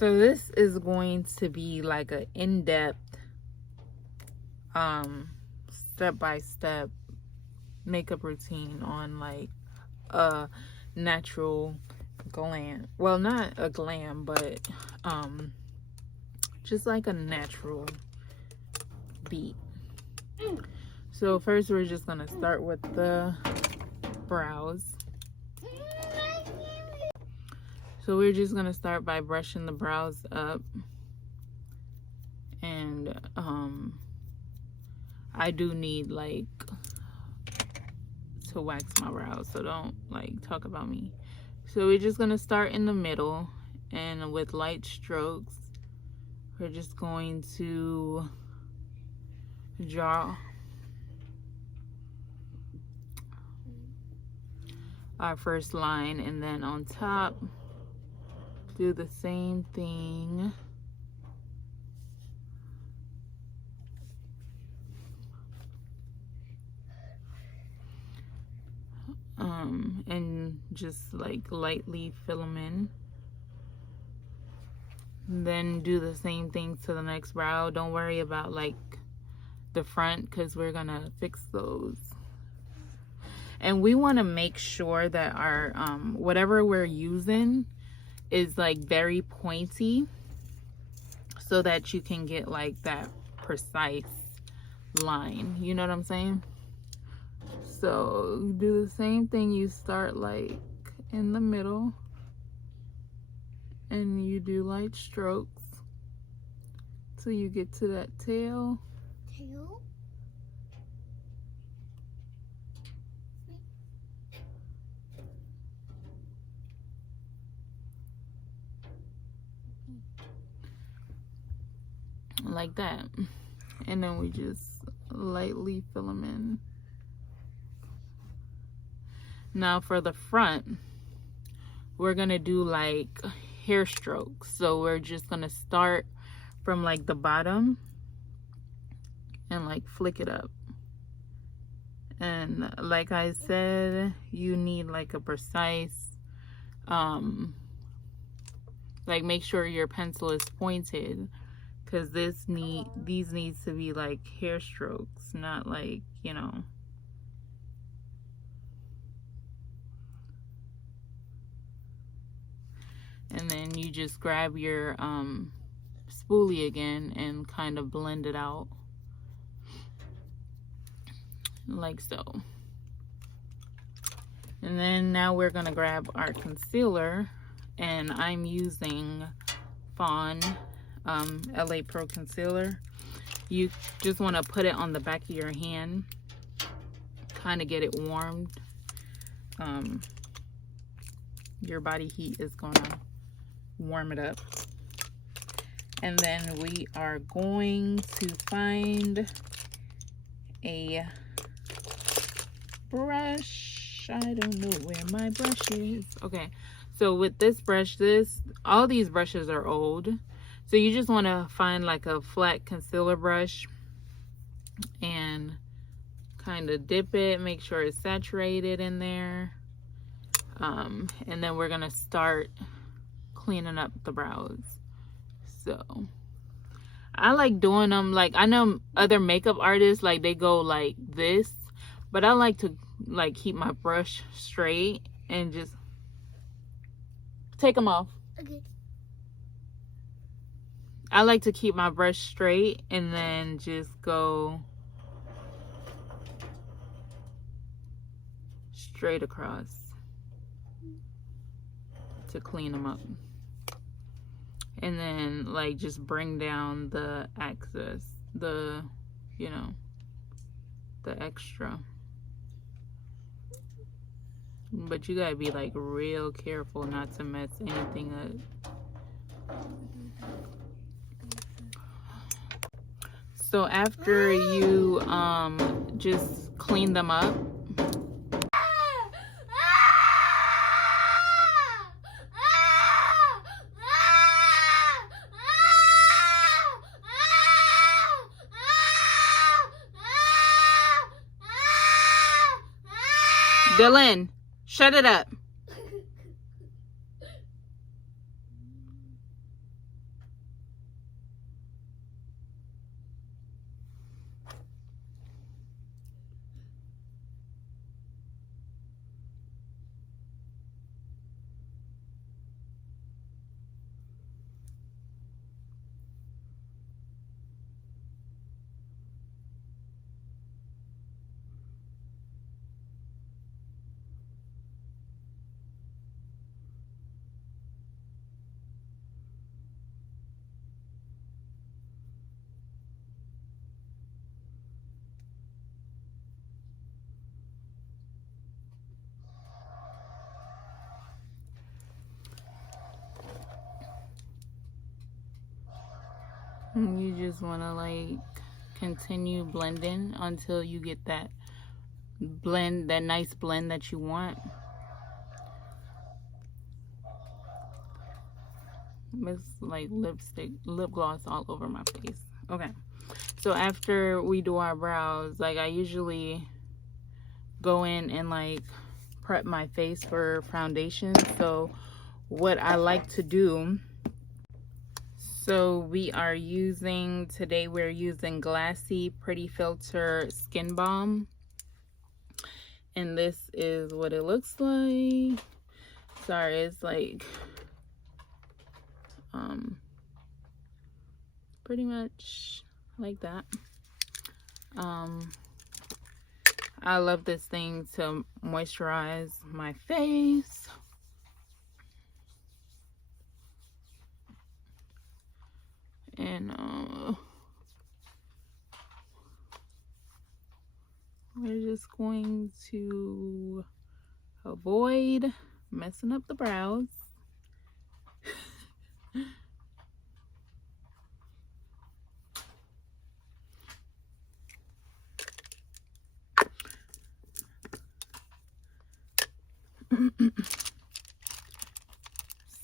So this is going to be like an in-depth step-by-step makeup routine on like a natural glam. Well, not a glam, but just like a natural beat. So first we're just gonna start with the brows. So we're just gonna start by brushing the brows up, and I do need like to wax my brows, so don't like talk about me. So we're just gonna start in the middle, and with light strokes we're just going to draw our first line, and then on top do the same thing. And just like lightly fill them in. Then do the same thing to the next brow. Don't worry about like the front, because we're gonna fix those. And we want to make sure that our whatever we're using is like very pointy, so that you can get like that precise line, you know what I'm saying? So do the same thing. You start like in the middle and you do light strokes till you get to that tail. Like that. And then we just lightly fill them in. Now for the front, we're gonna do like hair strokes. So we're just gonna start from like the bottom and like flick it up. And like I said, you need like a precise like make sure your pencil is pointed, because these needs to be like hair strokes, not like, you know. And then you just grab your spoolie again and kind of blend it out like so. And then now we're gonna grab our concealer, and I'm using Fawn LA Pro concealer. You just want to put it on the back of your hand, kind of get it warmed. Your body heat is gonna warm it up. And then we are going to find a brush. I don't know where my brush is. Okay, so with this brush, all these brushes are old, so you just want to find like a flat concealer brush and kind of dip it, make sure it's saturated in there, and then we're gonna start cleaning up the brows. So I like doing them like, I know other makeup artists like they go like this, but I like to like keep my brush straight and just take them off. Okay. I like to keep my brush straight and then just go straight across to clean them up. And then like just bring down the excess, the, you know, the extra. But you gotta be like real careful not to mess anything up. So after you just clean them up, Dylan, shut it up. And you just want to like continue blending until you get that blend, that nice blend that you want. It's like lipstick, lip gloss all over my face. Okay, so after we do our brows, like I usually go in and like prep my face for foundation. So what I like to do, so we're using Glassy Pretty Filter Skin Balm, and this is what it looks like. Sorry, it's like pretty much like that. I love this thing to moisturize my face. And we're just going to avoid messing up the brows.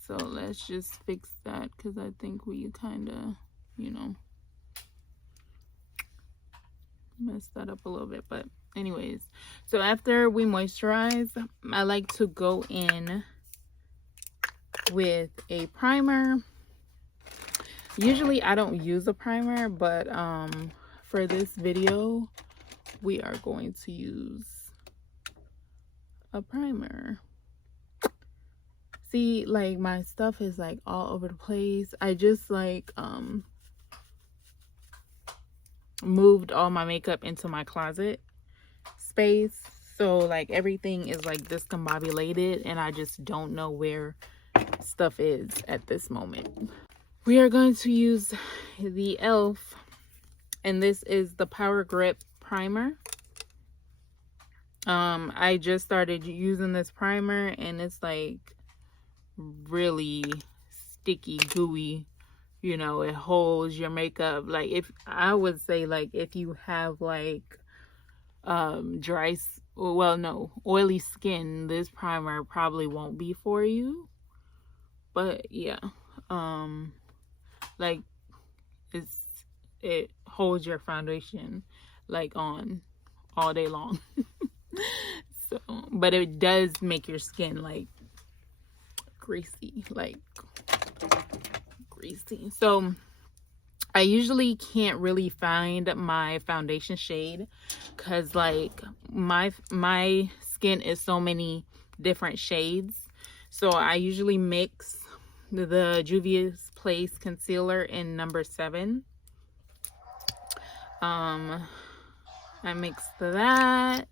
So let's just fix that, because I think we kind of, you know, messed that up a little bit. But anyways, so after we moisturize, I like to go in with a primer. Usually I don't use a primer, but for this video we are going to use a primer. See, like my stuff is like all over the place. I just like moved all my makeup into my closet space, so like everything is like discombobulated and I just don't know where stuff is at this moment. We are going to use the e.l.f. and this is the Power Grip primer. I just started using this primer and it's like really sticky, gooey, you know, it holds your makeup. Like, if I would say, like, if you have like oily skin, this primer probably won't be for you. But yeah, like it holds your foundation like on all day long. So, but it does make your skin like greasy, so I usually can't really find my foundation shade, because like my skin is so many different shades. So I usually mix the Juvias Place concealer in number 7. I mixed that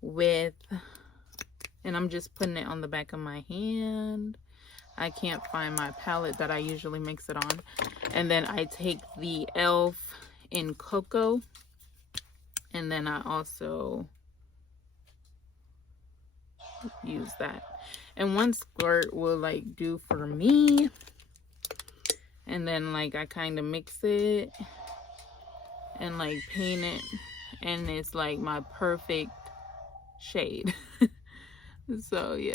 with, and I'm just putting it on the back of my hand. I can't find my palette that I usually mix it on. And then I take the e.l.f. in Coco, and then I also use that. And one squirt will like do for me. And then like I kind of mix it and like paint it, and it's like my perfect shade. So yeah.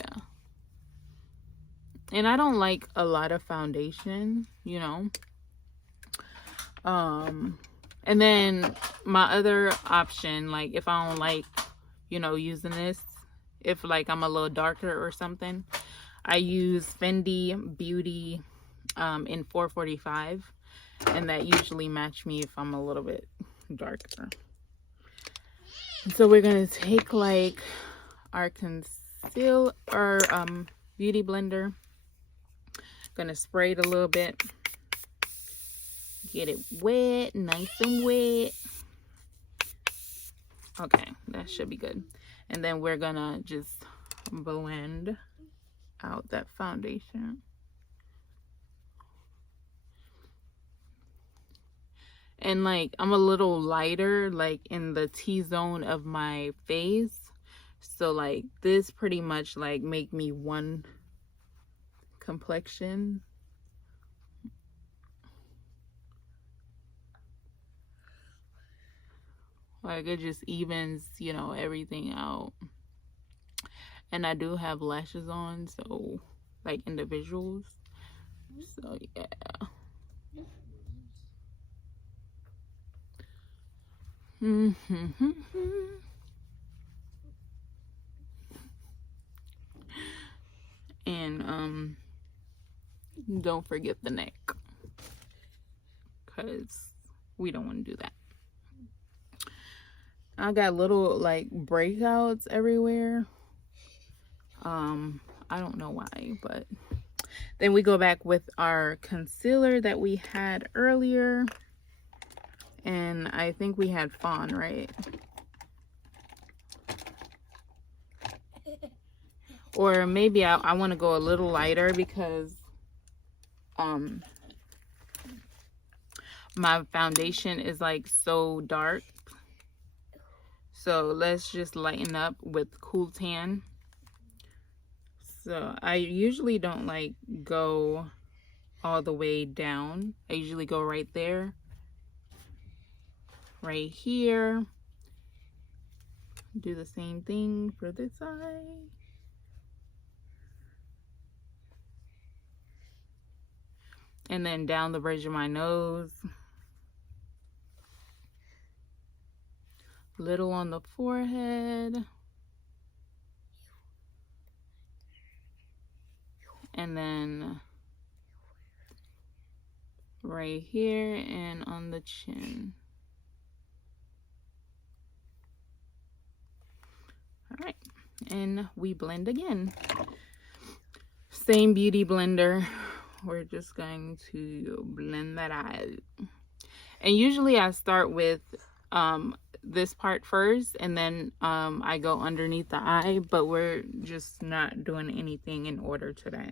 And I don't like a lot of foundation, you know. And then my other option, like if I don't like, you know, using this, if like I'm a little darker or something, I use Fendi Beauty in 445, and that usually match me if I'm a little bit darker. So we're gonna take like our beauty blender, gonna spray it a little bit, get it wet, nice and wet. Okay, that should be good. And then we're gonna just blend out that foundation. And like I'm a little lighter like in the T-zone of my face, so like this pretty much like make me one complexion. Like, it just evens, you know, everything out. And I do have lashes on, so, like, individuals. So, yeah. And, don't forget the neck. Because we don't want to do that. I got little, like, breakouts everywhere. I don't know why, but then we go back with our concealer that we had earlier, and I think we had Fawn, right? Or maybe I want to go a little lighter because my foundation is like so dark. So let's just lighten up with Cool Tan. So I usually don't like go all the way down. I usually go right there, right here. Do the same thing for this eye. And then down the bridge of my nose. Little on the forehead. And then right here and on the chin. All right, and we blend again. Same beauty blender. We're just going to blend that out. And usually I start with this part first, and then I go underneath the eye, but we're just not doing anything in order today.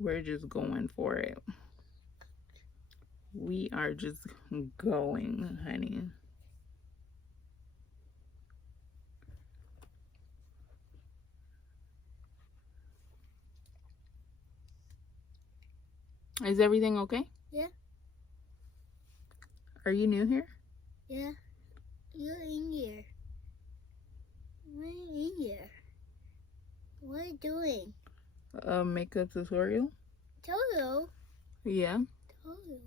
We're just going for it. We are just going, honey. Is everything okay? Yeah. Are you new here? Yeah. You're in here. What are you in here? What are you doing? A makeup tutorial? Toto. Yeah. Toto.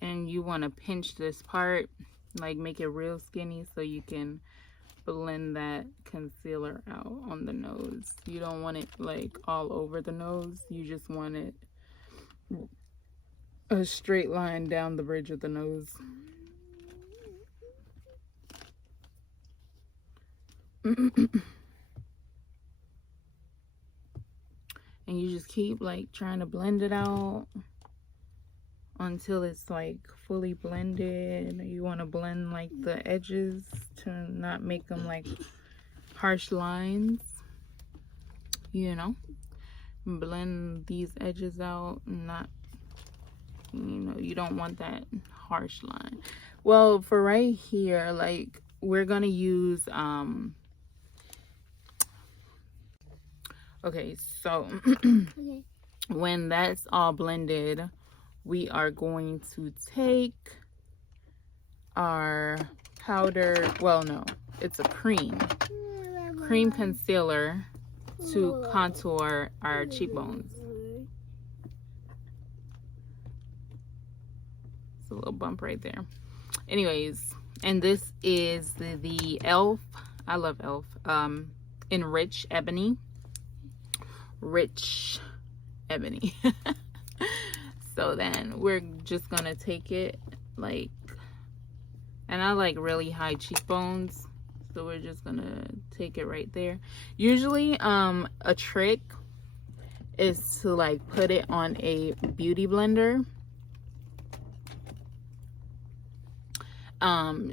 And you want to pinch this part, like make it real skinny so you can blend that concealer out on the nose. You don't want it like all over the nose. You just want it a straight line down the bridge of the nose. And you just keep like trying to blend it out until it's like fully blended. You want to blend like the edges to not make them like harsh lines, you know. Blend these edges out, not, you know, you don't want that harsh line. Well, for right here, like we're gonna use okay, so when that's all blended, we are going to take our powder, well no, it's a cream concealer to contour our cheekbones. It's a little bump right there. Anyways, and this is the e.l.f. I love e.l.f. Enrich Ebony. Rich Ebony. So then we're just gonna take it like, and I like really high cheekbones, so we're just gonna take it right there. Usually a trick is to like put it on a beauty blender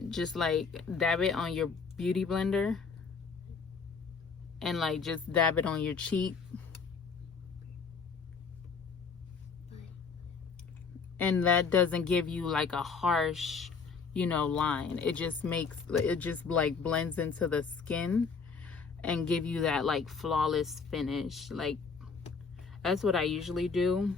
just like dab it on your beauty blender and like just dab it on your cheek. And that doesn't give you like a harsh, you know, line. It just like blends into the skin and give you that like flawless finish. Like that's what I usually do.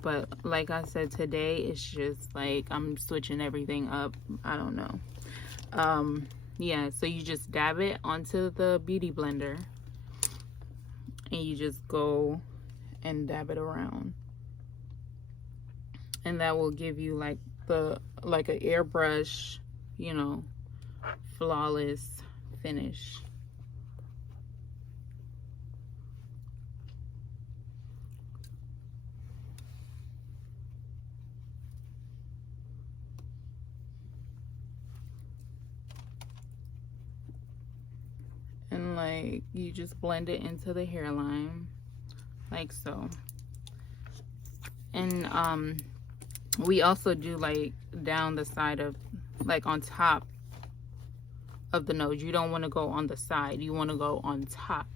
But like I said, today it's just like I'm switching everything up. I don't know. Yeah, so you just dab it onto the beauty blender and you just go and dab it around. And that will give you like an airbrush, you know, flawless finish. And like you just blend it into the hairline like so. And we also do like down the side of, like on top of the nose. You don't want to go on the side, you want to go on top.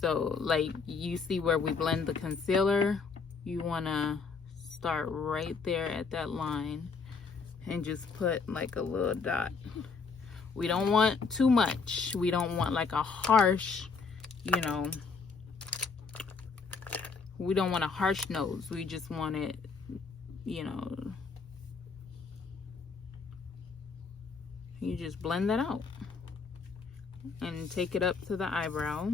So like you see where we blend the concealer, you want to start right there at that line and just put like a little dot. We don't want too much. We don't want like a harsh, you know, we don't want a harsh nose. We just want it, you know, you just blend that out and take it up to the eyebrow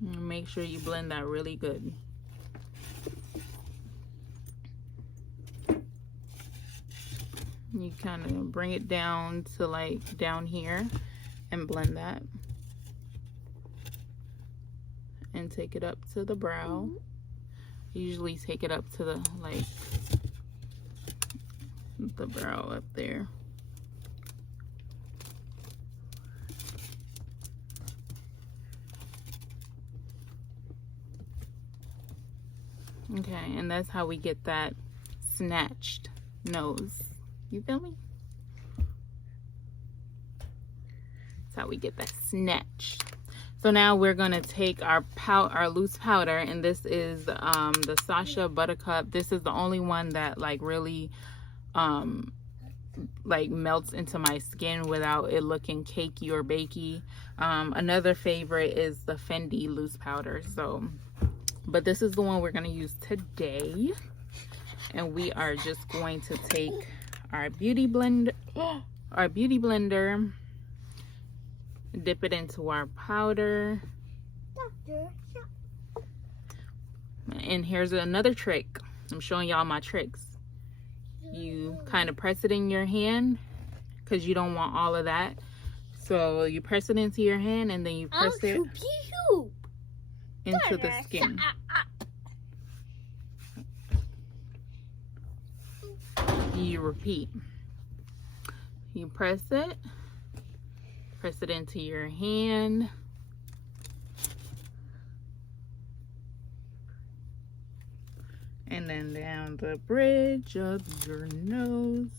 and make sure you blend that really good. You kind of bring it down to like down here and blend that and take it up to the brow. Usually take it up to the like the brow up there. Okay, and that's how we get that snatched nose. You feel me? That's how we get that snatched. So now we're gonna take our loose powder, and this is the Sacha Buttercup. This is the only one that like really like melts into my skin without it looking cakey or bakey. Another favorite is the Fendi loose powder. So, but this is the one we're gonna use today, and we are just going to take our beauty blender, dip it into our powder. And here's another trick. I'm showing y'all my tricks. You kind of press it in your hand because you don't want all of that. So you press it into your hand and then you press it into the skin. You repeat. You press it into your hand, and then down the bridge of your nose.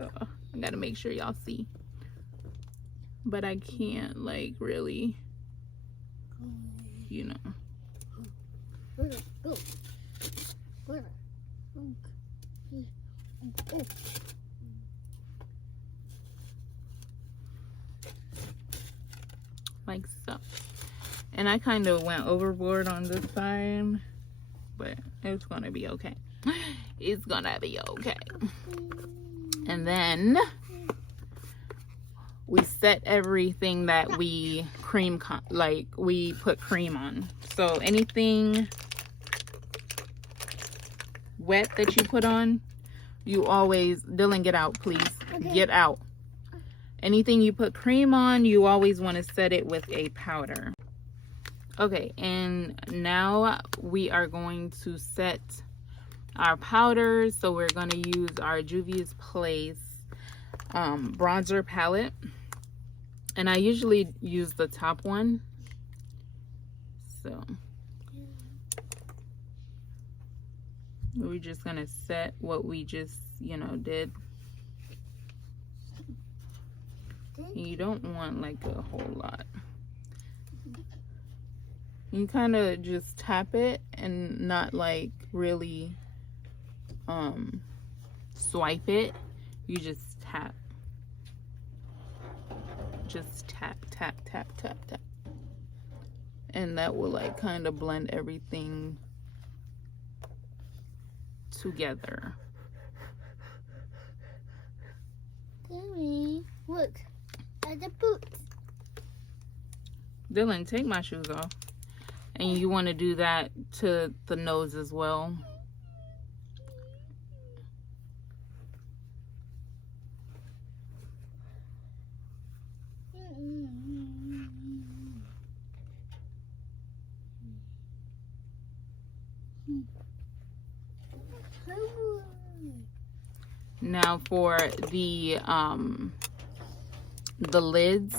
Oh, I gotta make sure y'all see, but I can't like really, you know. Like so. And I kind of went overboard on this side, but it's gonna be okay. It's gonna be okay. And then we set everything that we we put cream on. So anything wet that you put on, you always, Dylan, get out, please. Okay. Get out. Anything you put cream on, you always want to set it with a powder. Okay, and now we are going to set our powders. So we're going to use our Juvias bronzer palette. And I usually use the top one. So We're just gonna set what we just, you know, did. You don't want like a whole lot. You kind of just tap it and not like really swipe it. You just tap. Just tap, tap, tap, tap, tap. And that will like kind of blend everything together. Mommy, look at the boots. Dylan, take my shoes off. And you want to do that to the nose as well. Now for the lids,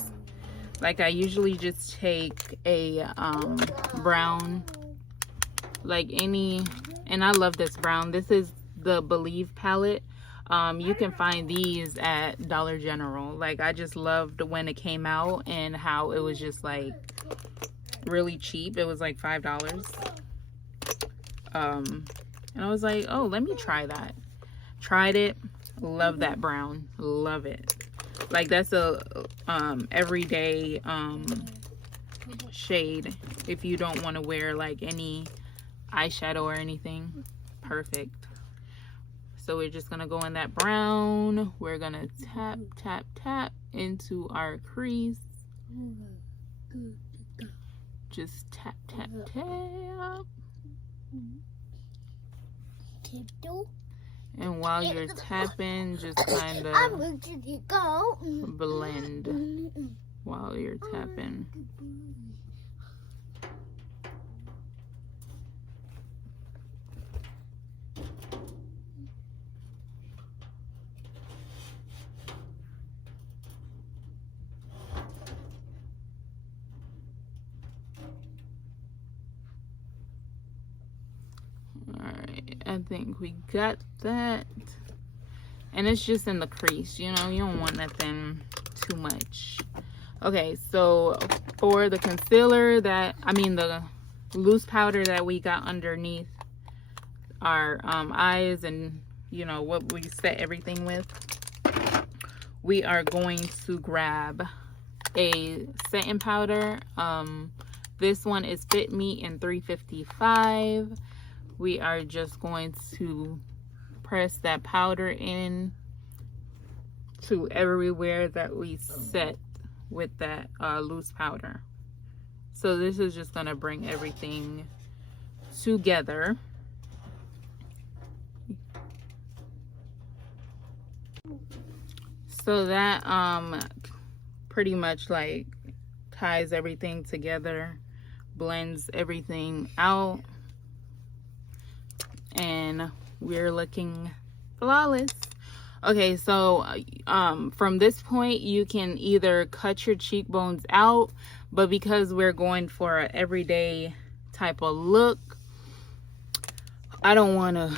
like I usually just take a brown, like any, and I love this brown. This is the Believe palette. You can find these at Dollar General. Like I just loved when it came out and how it was just like really cheap. It was like $5. And I was like, oh, let me try that. Tried it. Love that brown. Love it. Like that's a everyday shade if you don't want to wear like any eyeshadow or anything. Perfect. So we're just gonna go in that brown. We're gonna tap, tap, tap into our crease. Just tap, tap, tap. And while you're tapping, just kind of blend while you're tapping. I think we got that. And it's just in the crease, you know, you don't want nothing too much. Okay, so for the concealer the loose powder that we got underneath our eyes and, you know, what we set everything with, we are going to grab a setting powder. This one is Fit Me in 355. We are just going to press that powder in to everywhere that we set with that loose powder. So this is just gonna bring everything together. So that pretty much like ties everything together, blends everything out, and we're looking flawless. Okay, so from this point you can either cut your cheekbones out, but because we're going for an everyday type of look, I don't want to,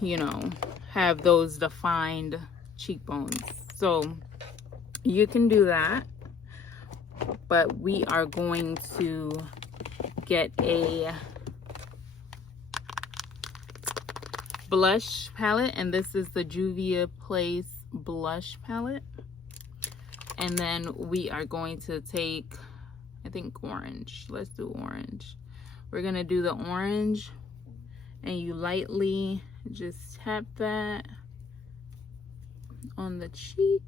you know, have those defined cheekbones. So you can do that, but we are going to get a blush palette, and this is the Juvias blush palette. And then we are going to take, I think, orange. Let's do orange. We're gonna do the orange, and you lightly just tap that on the cheek.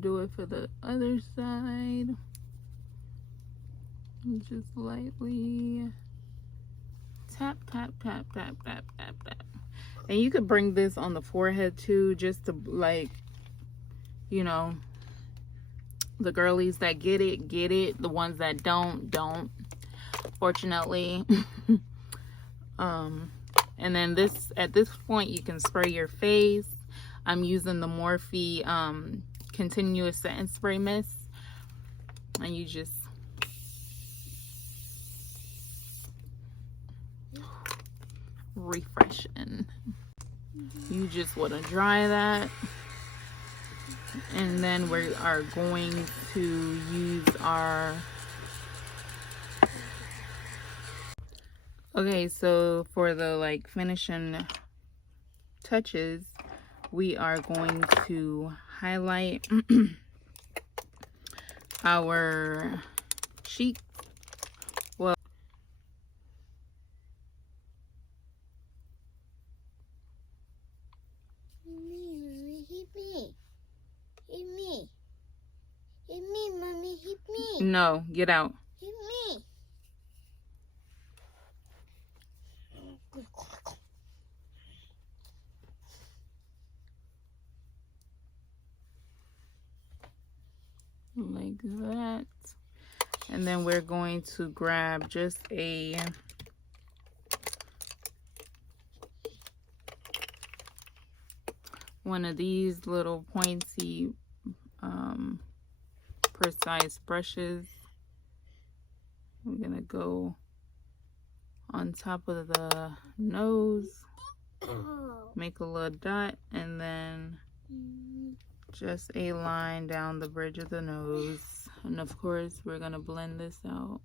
Do it for the other side. Just lightly tap, tap, tap, tap, tap, tap, tap. And you could bring this on the forehead too, just to, like, you know, the girlies that get it. The ones that don't, fortunately. And then this, at this point, you can spray your face. I'm using the Morphe continuous setting spray mist, and you just refreshing. You just want to dry that, and then we are going to use our, okay, so for the like finishing touches, we are going to highlight our cheeks. Well, hit me. Hit me. Hit me, mommy. Hit me. no, get out. Hit me. Like that. And then we're going to grab just one of these little pointy precise brushes. We're gonna go on top of the nose, make a little dot, and then just a line down the bridge of the nose. And of course, we're gonna blend this out.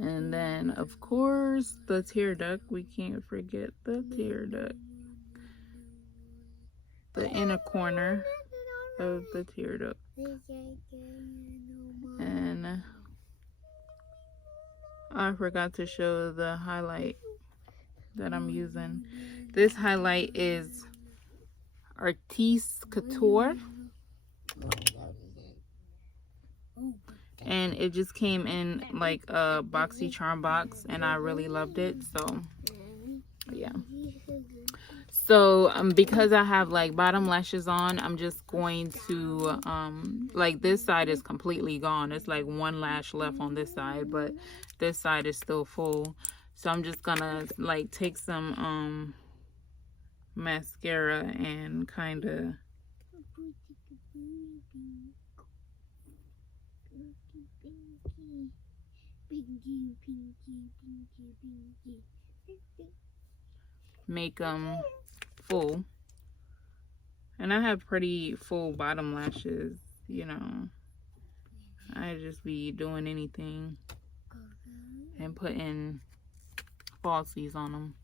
And then, of course, the tear duct. We can't forget the tear duct. The inner corner of the tear duct. And I forgot to show the highlight that I'm using. This highlight is Couture. And it just came in like a BoxyCharm box, and I really loved it. So yeah. So because I have like bottom lashes on, I'm just going to like this side is completely gone. It's like one lash left on this side, but this side is still full. So I'm just gonna like take some mascara and kind of make them full. And I have pretty full bottom lashes, you know. I just be doing anything and putting falsies on them.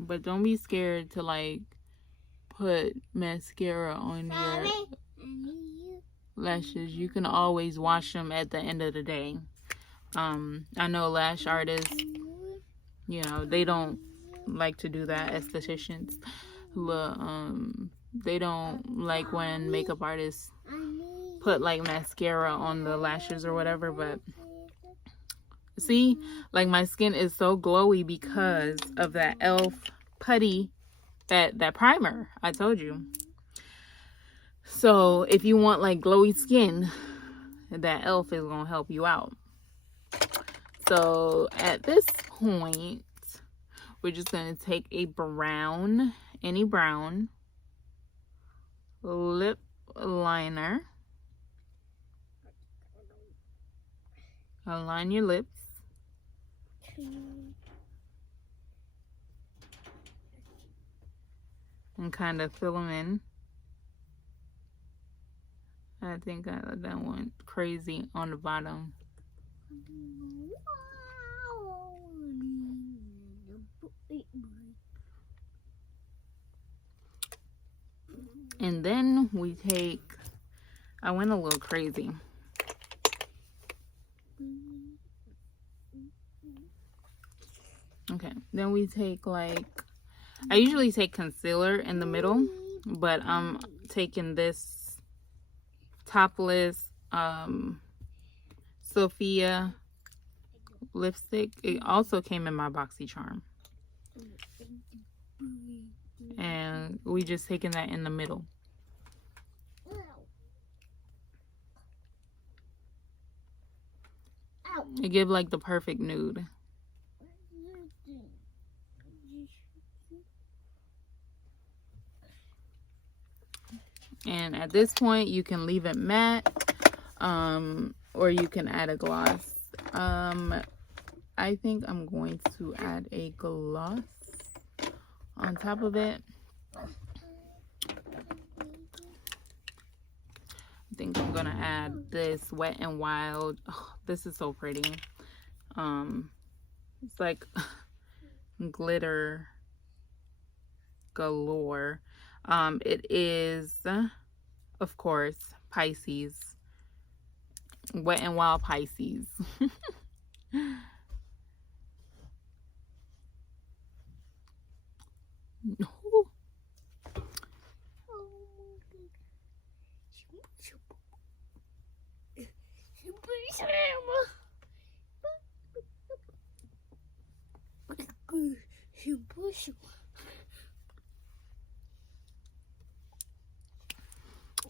But don't be scared to like put mascara on your lashes. You can always wash them at the end of the day. I know lash artists, you know, they don't like to do that. Estheticians, they don't like when makeup artists put like mascara on the lashes or whatever. But see, like my skin is so glowy because of that elf putty, that primer I told you. So if you want like glowy skin, that elf is gonna help you out. So at this point, we're just gonna take a brown, any brown lip liner, align your lips, and kind of fill them in. I think that went crazy on the bottom. And then we take, I went a little crazy. Okay, then we take like, I usually take concealer in the middle, but I'm taking this topless Sophia lipstick. It also came in my BoxyCharm, and we just taking that in the middle. It give like the perfect nude. And at this point, you can leave it matte, or you can add a gloss. I think I'm going to add a gloss on top of it. I think I'm gonna add this Wet n Wild. Oh, this is so pretty. It's like glitter galore. It is, of course, Pisces. Wet n Wild Pisces.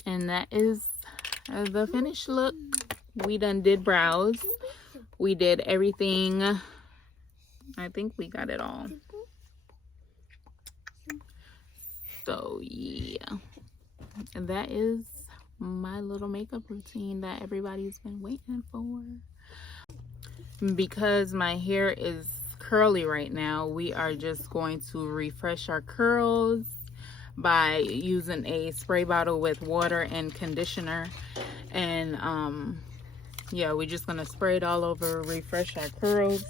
And that is the finished look. We done did brows. We did everything. I think we got it all. So yeah, and that is my little makeup routine that everybody's been waiting for. Because my hair is curly right now, we are just going to refresh our curls by using a spray bottle with water and conditioner. And yeah, we're just gonna spray it all over, refresh our curls.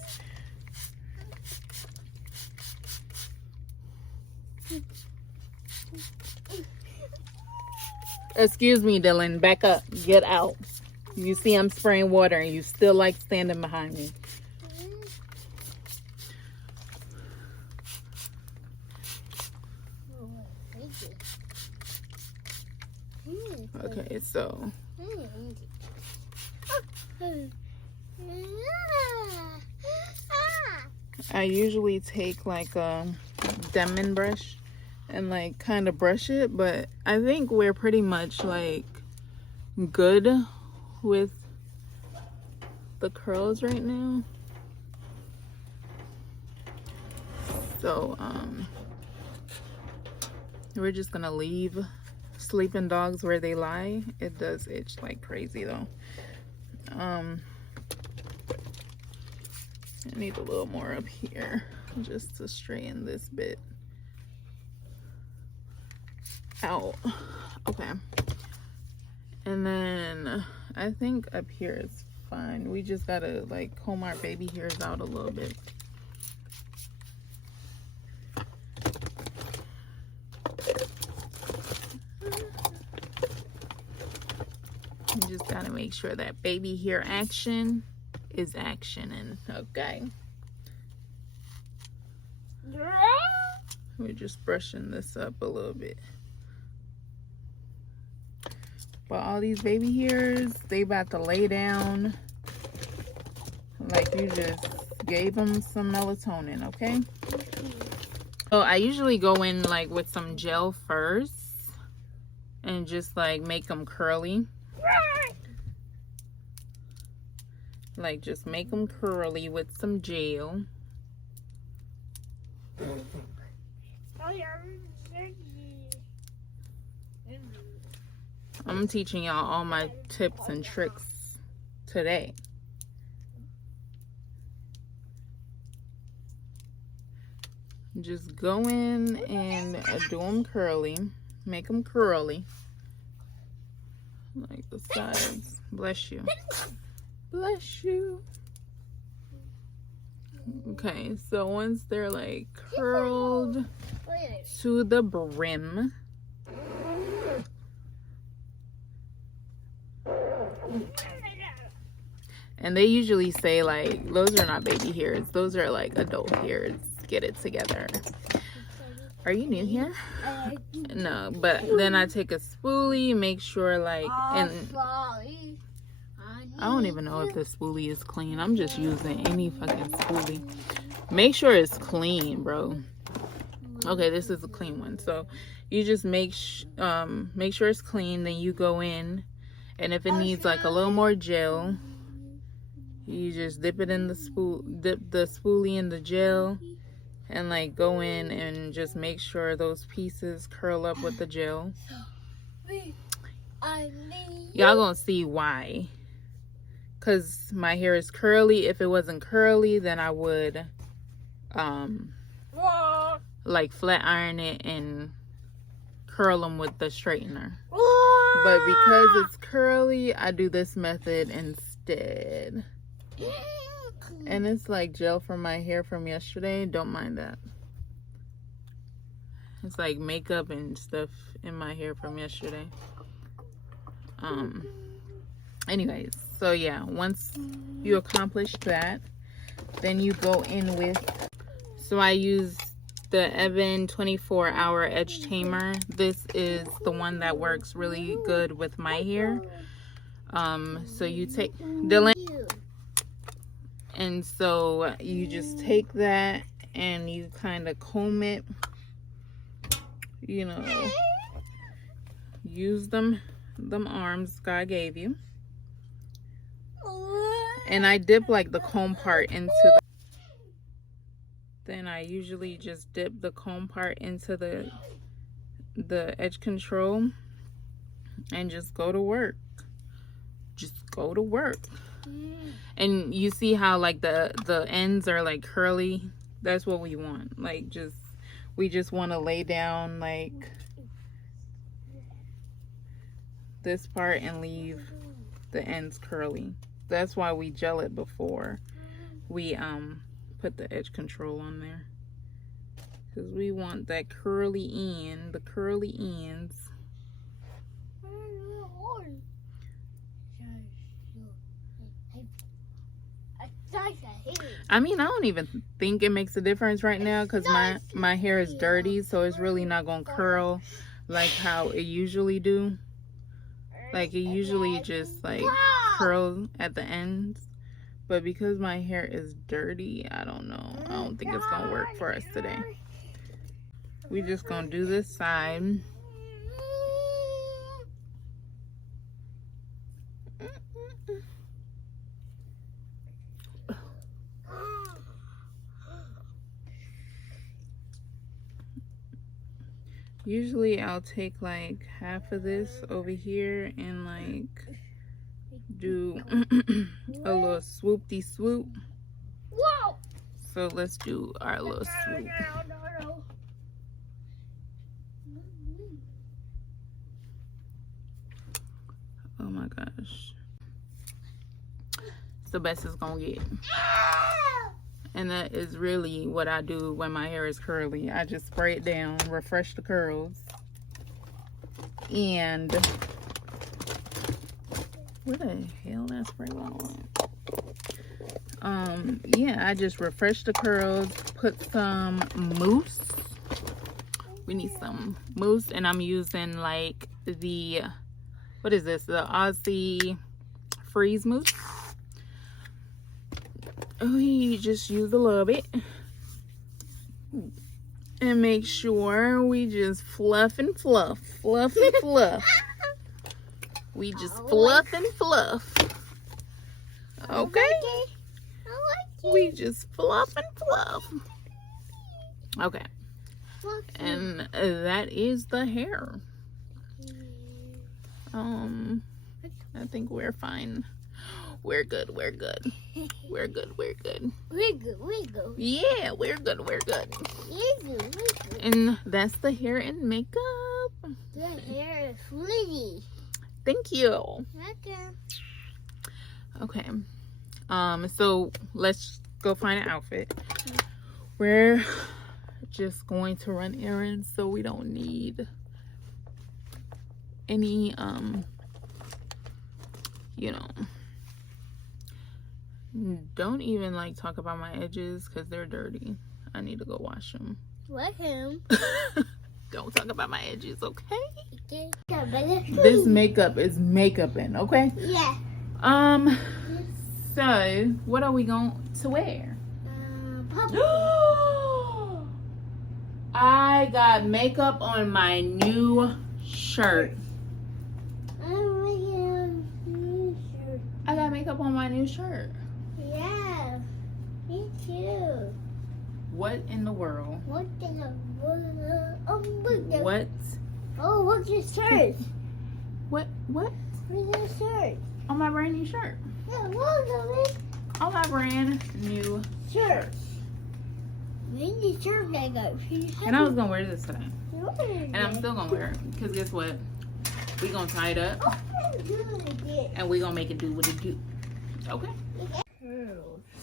Excuse me, Dylan, back up, get out. You see I'm spraying water and you still like standing behind me. Okay, so I usually take like a Demon brush and like kind of brush it, but I think we're pretty much like good with the curls right now. So we're just gonna leave sleeping dogs where they lie. It does itch like crazy though. I need a little more up here just to straighten this bit out. Okay, and then I think up here is fine. We just gotta like comb our baby hairs out a little bit. You just gotta make sure that baby hair action is actioning. Okay, we're just brushing this up a little bit. But all these baby hairs, they about to lay down like you just gave them some melatonin, okay? So I usually go in like with some gel first and just like make them curly. Like just make them curly with some gel. I'm teaching y'all all my tips and tricks today. Just go in and do them curly. Make them curly. Like the sides. Bless you. Bless you. Okay, so once they're like curled to the brim, and they usually say like those are not baby hairs, those are like adult hairs, get it together. Are you new here? No, but then I take a spoolie, make sure like, and I don't even know if the spoolie is clean. I'm just using any fucking spoolie. Make sure it's clean, bro. Okay, this is a clean one. So you just make sure it's clean. Then you go in, and if it needs like a little more gel, You just dip it in the dip the spoolie in the gel, and like go in and just make sure those pieces curl up with the gel. Y'all gonna see why. Cause my hair is curly. If it wasn't curly, then I would like flat iron it and curl them with the straightener. But because it's curly, I do this method instead. And it's like gel from my hair from yesterday. Don't mind that. It's like makeup and stuff in my hair from yesterday. Anyways, so yeah, once you accomplish that, then you go in with, so I use the Ebony 24-hour edge tamer. This is the one that works really good with my hair. So you take the, and so you just take that and you kind of comb it, you know, use them arms God gave you. And I dip like the comb part into then I usually just dip the comb part into the edge control and just go to work. Just go to work. And you see how like the ends are like curly? That's what we want. Like we just want to lay down like this part and leave the ends curly. That's why we gel it before we put the edge control on there, because we want that curly end, the curly ends. I mean, I don't even think it makes a difference right now because my hair is dirty, so it's really not gonna curl like how it usually do. Like it usually just like curl at the ends, but because my hair is dirty, I don't know. I don't think it's gonna work for us today. We just gonna do this side. Usually I'll take like half of this over here and like do a little swoop-de swoop. So let's do our little swoop. Oh my gosh. It's the best it's gonna get. And that is really what I do when my hair is curly. I just spray it down, refresh the curls, and where the hell that spray bottle went? Yeah, I just refresh the curls, put some mousse. We need some mousse, and I'm using like the, what is this? The Aussie Freeze mousse. We just use a little bit and make sure we just fluff and fluff, fluff and fluff. We just fluff and fluff. Okay? We just fluff and fluff. Okay. And that is the hair. I think we're fine. We're good. We're good. We're good. We're good. We're good. We're good. Yeah, we're good. We're good. We're good. We're good. And that's the hair and makeup. The hair is pretty. Thank you. Okay. Okay. So let's go find an outfit. We're just going to run errands, so we don't need any you know, don't even like talk about my edges because they're dirty. I need to go wash them. What him? Don't talk about my edges, okay? Okay. This makeup is makeuping, okay? Yeah. So what are we going to wear? I got makeup on my new shirt. I got makeup on my new shirt. Yeah. too. What in the world? What in the world? Oh, look. What? Oh, look, this shirt. What? Where's this shirt? On my brand new shirt. Yeah, look at it. On my brand new Shirt. Where's the shirt that got? And I was gonna wear this today. And I'm still gonna wear it. Because guess what? We gonna tie it up. And we gonna make it do what it do. Okay?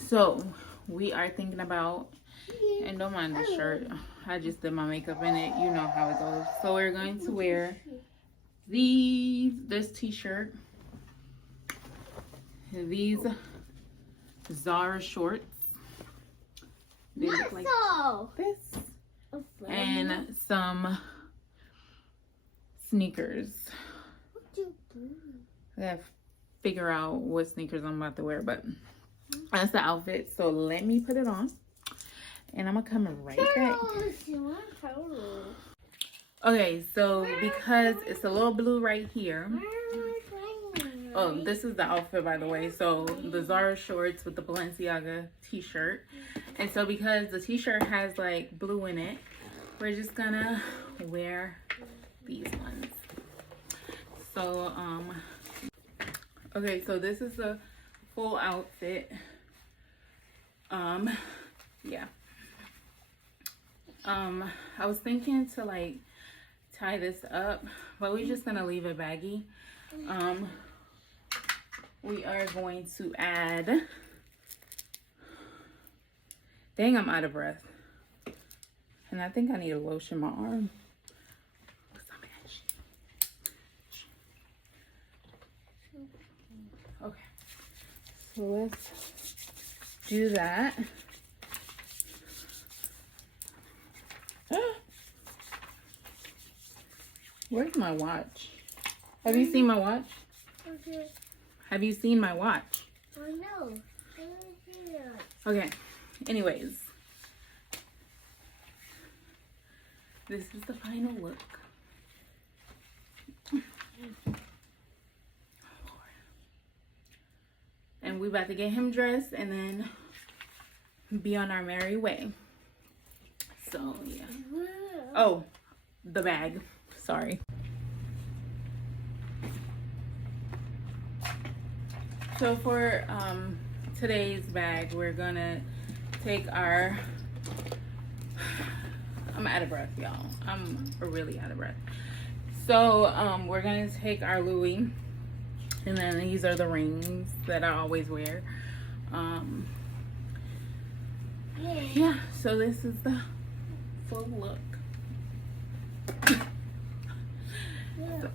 So, we are thinking about, and don't mind the shirt. I just did my makeup in it. You know how it goes. So, we're going to wear this t-shirt. These Zara shorts. They look like this. And some sneakers. I gotta figure out what sneakers I'm about to wear, but that's the outfit. So let me put it on. And I'm gonna come right back. Okay, so because it's a little blue right here. Oh, this is the outfit, by the way. So the Zara shorts with the Balenciaga t-shirt. And so because the t-shirt has like blue in it, we're just gonna wear these ones. So, okay, so this is the full outfit. Yeah. I was thinking to like tie this up, but we're just gonna leave it baggy. We are going to add, dang, I'm out of breath. And I think I need to lotion my arm. Okay, so let's do that. Where's my watch? Have you seen my watch? Okay. Have you seen my watch? Oh no. Okay, anyways. This is the final look. Oh, Lord. And we about to get him dressed and then be on our merry way. So, yeah. Oh, the bag. Sorry. So for today's bag, we're gonna take our, I'm out of breath, y'all. I'm really out of breath. So we're gonna take our Louis, and then these are the rings that I always wear. Yeah, so this is the full look. So,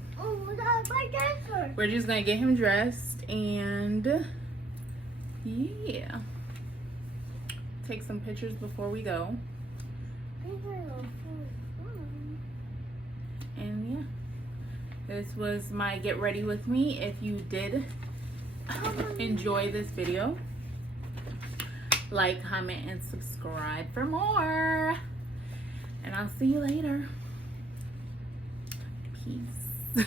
we're just gonna get him dressed and yeah, take some pictures before we go. And yeah, this was my get ready with me. If you did enjoy this video, like, comment, and subscribe for more. And I'll see you later. Peace.